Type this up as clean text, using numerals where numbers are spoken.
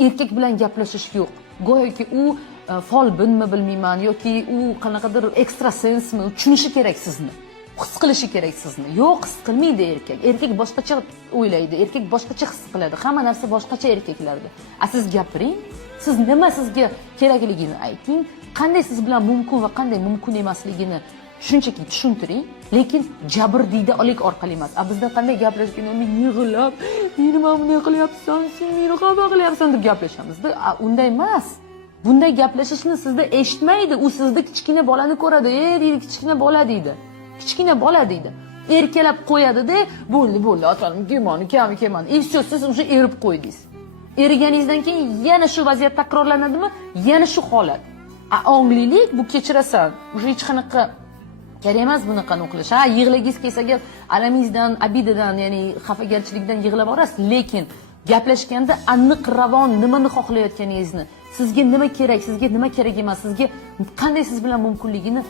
erkak bilan gaplashish yo'q. Go'yoki u folbinmi bilmayman yoki u qanaqadir ekstrasensmi, tushunishi kerak sizni. His qilishi kerak sizni. Yo'q, his qilmaydi erkak. Erkak boshqacha o'ylaydi, erkak boshqacha his qiladi. Hamma narsa boshqacha erkaklarda. Siz gapiring, siz nima sizga kerakligini ayting, qanday siz bilan mumkin va qanday mumkin emasligini shunchaki tushuntiring, lekin jabr diydalik orqali emas. Bizda qanday gaplashganda yig'lab, "Meni mana bunday qilyapsan, sen meni xafa qilyapsan" deb gaplashamiz-da. Unday emas. Bunday gaplashishni sizda eshitmaydi, u sizda kichkina bolani ko'radi. Deydi, kichkina bola deydi. Kichkina bola deydi. Erkalab qo'yadi-da, bo'ldi, otaning kemani, kemani. Siz o'sha erib qo'ydingiz. Eriganingizdan keyin yana shu vaziyat takrorlanadimi? Yana shu holat. Onglilik bu kechirasan. O'sha hech qanaqa kerak emas bunaqa qilish. Yig'lagingiz kelsa agar alamingizdan, abidadan, ya'ni xafagarchilikdan yig'lab olasiz, lekin gaplashganda aniq ravon nimani xohlayotganingizni, sizga nima kerak, sizga nima kerak emas, sizga qanday siz bilan mumkinligini